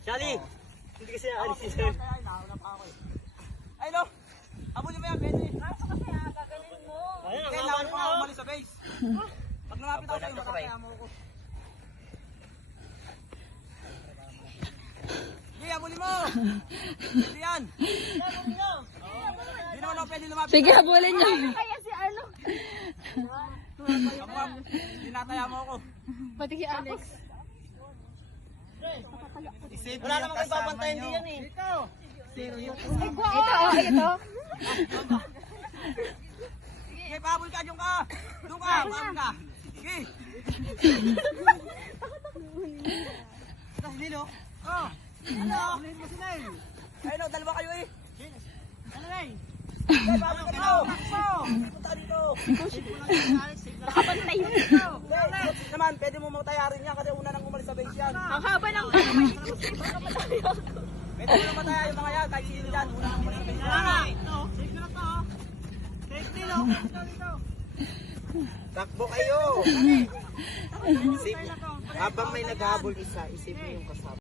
Shali! Hindi kasi aalis yun sa'yo. Ay, no! Abulin mo yan, Benny. Ayun, ang Kaya haba namin na pa oh. umalis sa base. Pag lumapit ako sa'yo, makakaya mo ako. Sige, abulin mo! Pwede yan! Hindi naman ako pwede lumapit. Sige, habulin niyo. Kaya si ano? Dinataya mo ako. Pati si Alex. Wala namang kayo papantayin din yan eh. Ito. Sige, pahabol ka, diyan ka! Doon ka, pahabol ka! Sige! Nilo? Oh! Ano? Ayun, dalawa kayo eh! Ano na eh? Sige, pahabol ka dito! Punta dito! Nakapantay. Naman, pwede mo matayarin yan kasi una nang umalis sa base yan. Ang haba ng Pwede mo na mataya yung mga yan, kahit sino yan, una nang umalis sa base yan. Takbo kayo! Habang may naghahabol isa, isipin yung kasama.